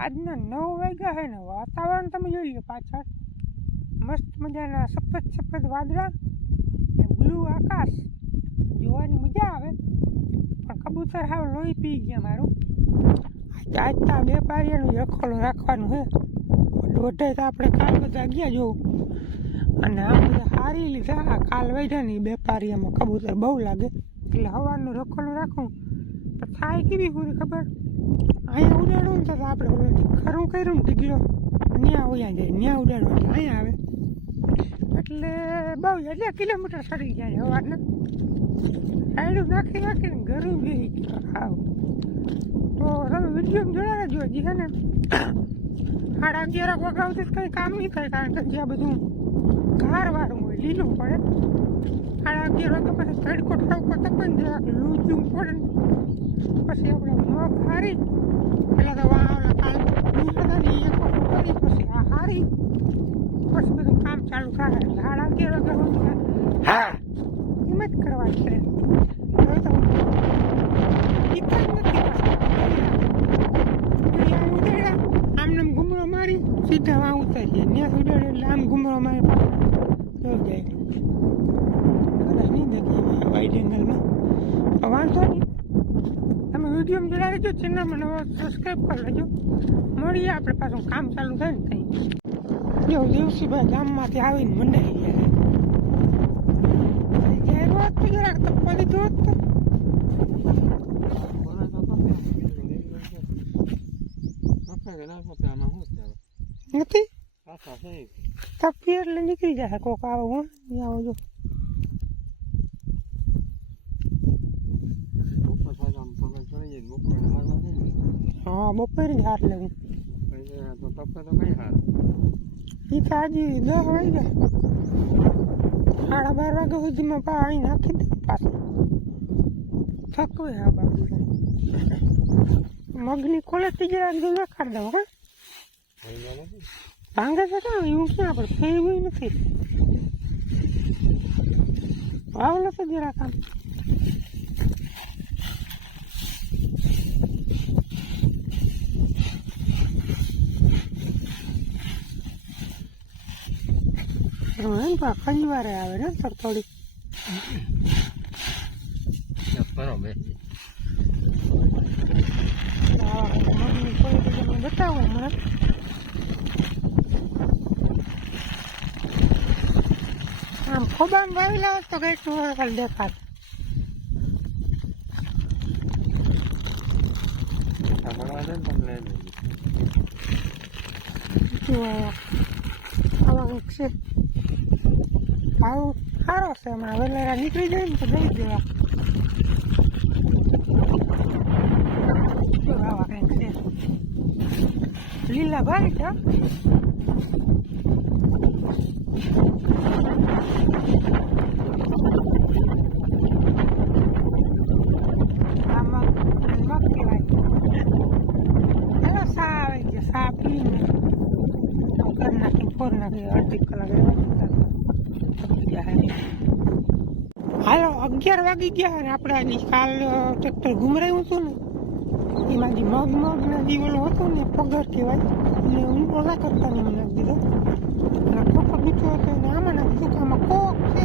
આજના નવ વાગ્યા છે ને વાતાવરણ તમે જોઈ લો પાછળ. મસ્ત મજાના સફેદ સફેદ વાદળા ને બ્લુ આકાશ. જોવાની મજા આવે. પણ કબૂતર હાવ લોહી પી ગયા મારું. આજ તા બે પારિયાનું રખોલું રાખવાનું છે દોઢે તો આપણે કાલ બધા ગયા જોવું અને આ બધા હારી લીધા. આ કાલ વૈઠા ને બે પારિયામાં કબૂતર બહુ લાગે. એટલે હવાનું રખોલું રાખું. તો થાય કેવી પૂરી ખબર? અહીંયા ઉડાડવું ને તો આપણે ઓલું ખરું કર્યું ને ઢીગલો ત્યાં ઉયા જાય ત્યાં ઉડાડું એટલે અહીંયા આવે. એટલે બહુ એટલે કિલોમીટર સડી જાય હવાને સાઈડું નાખી નાખીને ઘરું બેસી આવ. તો તમે વીડિયો જોડાયા જો હજી છે ને. સાડા અગિયાર વાગ્યા સુધી કંઈ કામ નહીં થાય, કારણ કે જ્યાં બધું ઘારવાળું હોય, લીલું પડે. સાડા અગિયાર વાગ્યા પછી તડકો ઠડકો તપન જાય લૂચું પડે. પછી આપણે મગ હારી પેલા તો વાહ ઓલા કાલ લૂચ હતા ને એક વખત કરી પછી આ હારી પછી બધું કામ ચાલુ થાય ઝાડ વાગ્યા સુધી હા એમ જ કરવા છે હવે તો સીધા વાં ઉતરીએ ત્યાં ઉડાડે એટલે આમ ઘૂમરો મારી જોઈ જાય કદાચ નહીં દેખાય વાઇડ એંગલમાં વાંધો નહીં વીડિયો જોડા લેજો ચેનલમાં નવો સબસ્ક્રાઈબ કરી લેજો. મળીએ આપણે પાછું કામ ચાલુ થાય ને ત્યાં જો દેવસીભાઈ ગામમાંથી આવીને મંડાઈ ગયા હોત તો જરાક તપવા દીધું હોત તો. નથી? તપી એટલે નીકળી જશે કોક આવો હું. આવો જો હા, બપોરે જ હાર લેવું ઈ તો આજે દસ વાગ્યા સાડા બાર વાગ્યા સુધીમાં પા અહીં નાખી દે પાછું. થકવે હા બાબુ મગની ક્વોલિટી જરાક જો દેખાડ દઉં, હા. ભાંગે છે કે એવું ક્યાં આપણે? ફેરવું નથી. વાવલો તો જરા આમ. એમ તો ફરી વારે આવે ને તો થોડી મગની બતાવો હમણાં આમ ખોબામાં વાવેલા હોત તો કઈ દેખાત આવા કંઈક છે. ભાવ સારો છે હમણાં વેલેરા નીકળી જાય ને તો દઈ દેવા. કંઈક લીલા ભાઈ છે હો. આ મગ મગ કહેવાય હેલો સા આવે છે સા પીને કરી નાખી ફોર નાખી અડધી કલાક રહેવા હાલો અગિયાર વાગી ગયા અને આપણે આજે કાલ ટ્રેક્ટર ઘુમરાયું હતું ને. એમાં જે મગ મગ ના જે ઓલો હતો ને, પગર કહેવાય. એટલે હું ઓલા કરતા નહીં નાખી દીધો. ખોટો બીજો હતો અને આમાં નાખી દીધું. આમાં કોક છે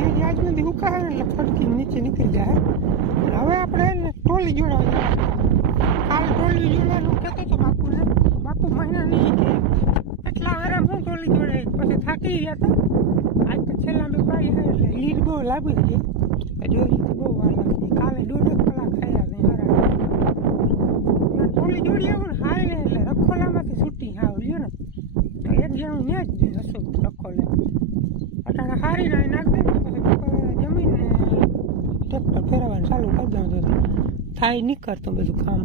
એ આજ નથી ઉકાળે એટલે ફટકી નીચે નીકળી જાય. હવે આપણે એને ટોલી જોડાવી કાલ ટોલી જોડવાનું કહેતો હતો બાપુને. બાપુ મહિના નહીં કે એટલા વારે હું ટોલી જોડે પછી થાકી ગયા હતા. આજ તો છેલ્લા બે પાડી એટલે લીડ બહુ લાગી ગઈ જોઈ તો બહુ વાર લાગી ગઈ કાલે દોઢ કલાક થયા છે હરા ટોલી જોડી આવું ને હાલ ને એટલે રખોલામાંથી છૂટી હાવ લ્યો ને. તો એક જણું ત્યાં જ હશું રખોલે. અટાણે હારી ના નાખી દે ને પછી બપોરે જમીને ટ્રેક્ટર ફેરવવાનું ચાલુ કરી દઉં તો થાય નહીં કરતું બધું કામ.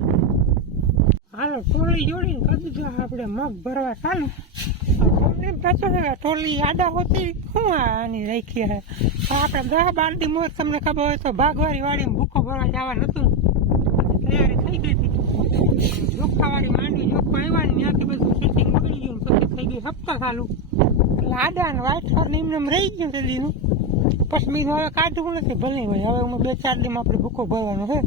હાલો, ટોળી જોડીને કરી દીધું. આપણે મગ ભરવા ચાલુ. એમ થતું કે આડા હોતી, શું આની રાખી હે? આપણે દહ બાલટી મોર, તમને ખબર હોય તો ભાગવારી વાળીમાં ભૂખો ભરવા જવા નતું તૈયારી થઈ ગઈ હતી. જોખાવાળી માંડી જોખા આવ્યા ને ત્યાંથી બધું સેટિંગ બગડી ગયું પછી થઈ ગયું હપ્તા ચાલુ. એટલે આડા ને વાઇટ ને એમને એમ રહી ગયું તેદીનું પછી બીજું હવે કાઢવું નથી, ભલે હોય. હવે હું બે ચાર દીમાં આપણે ભૂખો ભરવાનો છે.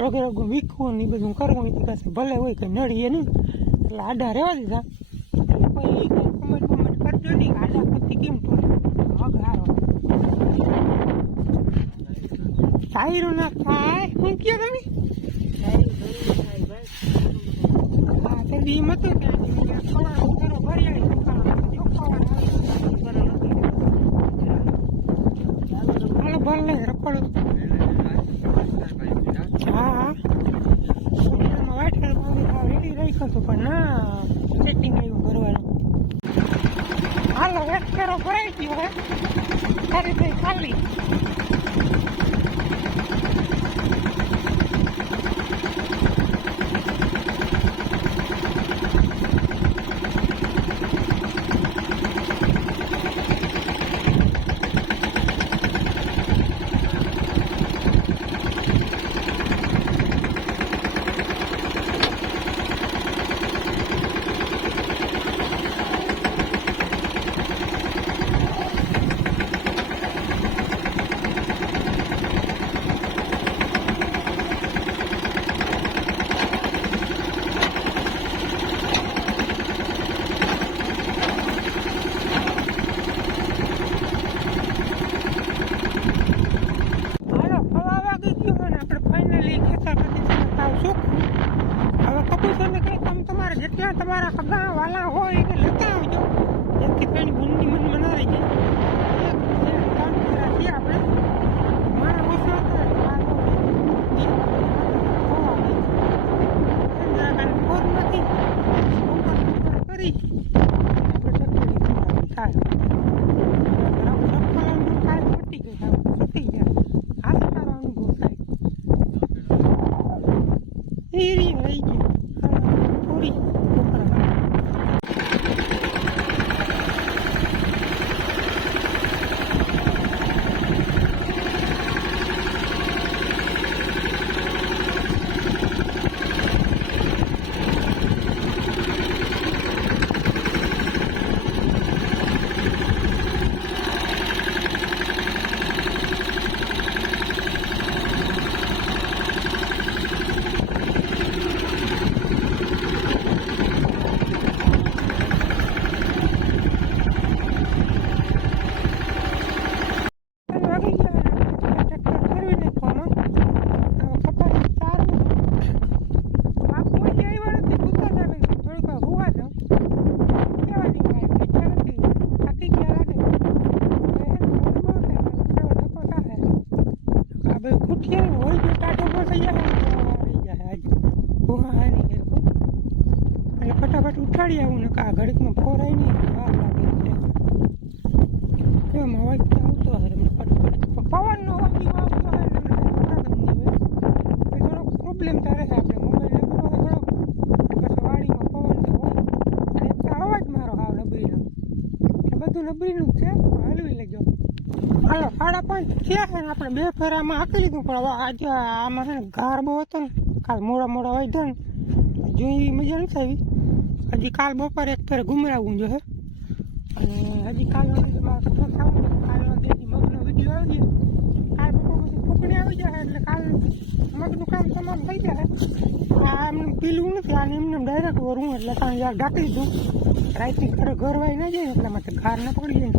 રોગે રગું વીખવું ને એ બધું કરવું એ ભલે હોય કે નડીએ નહીં. એટલે આડા રહેવા દીધા. કરજો નહીં કે આડા કેમ તોડે મગ હારો. સાયરું ના થાય? હા તે એમ હતું કે ભર લે, રખડું હા હાવ રેડી રાખ્યો હતો પણ ના સેટિંગ આવ્યું ભરવાનું હાલો વેટ કરો ભરાઈ ગયો હે સારી થઈ ખાલી હાલો હવા વાગી ગયો હોય ને આપણે ફાઇનલી ખેતર પછી સાવ ચોખ્ખું હવે કબૂતરને કંઈ તમે તમારે તમારા સગા વાલા હોય એને લેતા આવજો. જેથી કંઈ ગુંડી મન મનાવી એક બે ત્રણ ફેરા છીએ આપણે મારા ઓછો ને ફોન નથી. કરી. થાય રખડવાનું થાય પટી ગઈ સાવ પતી ગયા આ સારો અનુભવ થાય એ રહી રહી ગયો થોડી ઉપર વાગી ગયા ટ્રેક્ટર ફેરવી નાખવાનો હવે કપાસ સારું બાપુ હજી આવ્યા નથી કૂતા જાવે થોડીક વાર હોવા દો કેવાની કાંઈ ઈચ્છા નથી થાકી ગયા લાગે આ બધું ખૂટીએ ને હોય જો ટાટો પર થઈ જાય ને તો રહી જાય આજે ભૂમા હાની હેરકું એટલે ફટાફટ ઉઠાડી આવું ને કા ઘડીકમાં ફોરાય નહીં વાર લાગે એટલે એમ અવાજ તો આવતો હશે ફટાફટ ફટફટ પવનનો અવાજ આવતો થોડોક પ્રોબ્લેમ તારે છે આપણે મોબાઈલ નબળો હોય થોડોક. પછી વાડીમાં પવન હોય. અવાજ મારો હાવ નબળીનો. બધું નબળીનું છે? હલવી લેજો હાલો, સાડા પાંચ થયા છે ને, આપણે બે ફેરામાં હાકી લીધું, પણ આજે આમાં છે ને ગાર બહુ હતો ને કાલ મોડા મોડા વાગ્યા ને જોઈ મજા નથી આવી. હજી કાલ બપોરે એક ફેર ગુમરાવું જો હે. અને હજી ખબર. કાલનો મગનો વીડિયો આવી કાલ બપોર પછી ફૂકણી આવી જાય એટલે કાલ મગનું કામ તમામ થઈ જાય આ પીલું નથી, આને એમને ડાયરેક્ટ વરું એટલે ત્યાં યાર દીધું. રાતની ઘરે ઘર ના જાય એટલા માટે ઘાર ના પડી જાય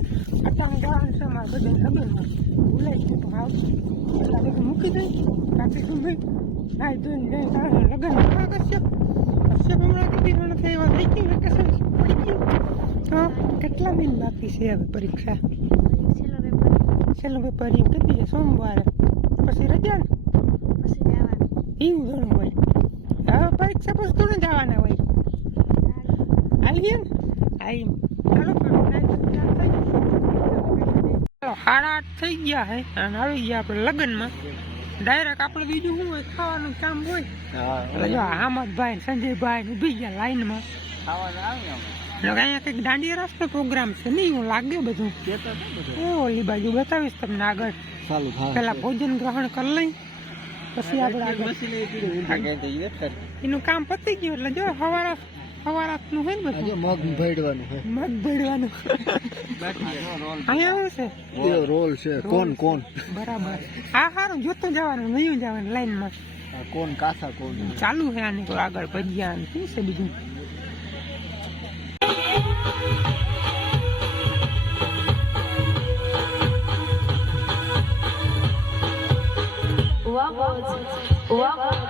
અત્યારે જવાનું છે મારે બધા લગ્નમાં ભૂલાઈ ગયું એટલે બધું મૂકી દઈ રાતે શું ભાઈ નાઈ ધોઈને તારે લગ્ન હા કશ્યપ કશ્યપ હમણાં કીધી નથી એવા થઈ ગઈ વેકેશન પડી ગયું હા કેટલા દિન બાકી છે હવે પરીક્ષા છેલ્લો પેપર એમ છે સોમવારે પછી રજા ને પછી જવાનું એવું ઘણું હોય હવે પરીક્ષા પછી થોડું જવાના હોય હાલીએ ને ચાલો ચાલો સાડા આઠ થઈ ગયા હે અને આવી ગયા આપણે લગ્નમાં ડાયરેક્ટ આપણે બીજું શું હોય? ખાવાનું કામ હોય. આમદભાઈ ને સંજયભાઈ ને ઊભી ગયા લાઈનમાં. અહીંયા કંઈક દાંડિયા રાસનો પ્રોગ્રામ છે. નહીં હું લાગે બધું. ઓલી બાજુ બતાવીશ તમને આગળ. પેલા ભોજન ગ્રહણ કરી લઈ. પછી આપણે એનું કામ પતી ગયું એટલે જો હવારા હવારાતનું હોય ને આજે બધું મગ ભેડવાનું છે. મગ ભેડવાનું અહીંયા શું છે? રોલ છે. કોણ કોણ? બરાબર. હા સારું જોતું જવાનું નહીં જવાનું લાઈનમાં. કોણ કાસા કોણ? ચાલુ છે આને તો આગળ ભજીયા ને શું છે બીજું? હાલો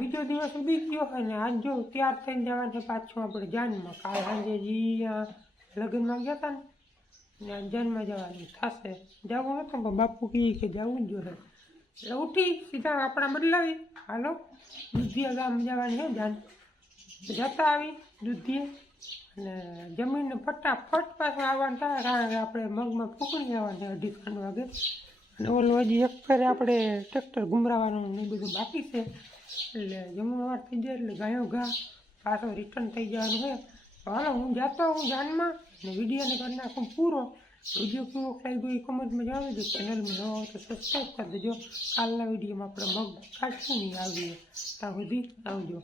બીજો દિવસ ઉડી ગયો હોય ને આજ જો તૈયાર થઈને જવાનું પાછું આપણે જાનમાં. કાલ સાંજે જી આ લગ્નમાં ગયા હતા ને. ને જાનમાં જવાનું થશે. જવું નતું પણ બાપુ કહે કે જવું જ જોઈએ. એટલે ઉઠી સીધા આપણા બદલાવી. હાલો, દૂધિયા ગામ જવાની છે જાન. જતા આવી દુધિએ અને જમીનને ફટાફટ પાછું આવવાનું થાય. કારણ કે આપણે મગમાં ફૂકડી જવાનું છે અઢી ત્રણ વાગે. અને ઓલું હજી એક ફેરે આપણે ટ્રેક્ટર ગુમરાવાનું ને એ બધું બાકી છે. એટલે જમણવાર થઈ જાય એટલે ગાયો ઘા પાછો રિટર્ન થઈ જવાનું છે. હાલો હું જાતો હું જાનમાં ને વિડીયોને કરી નાખું પૂરો. વીડિયો કેવો લાગ્યો એ કમેન્ટમાં જણાવી દો. ચેનલમાં નવો હોય તો સબસ્ક્રાઈબ કરી દેજો. કાલના વિડીયોમાં આપણે મગ કાઢશું નહીં આવીએ. ત્યાં સુધી આવજો.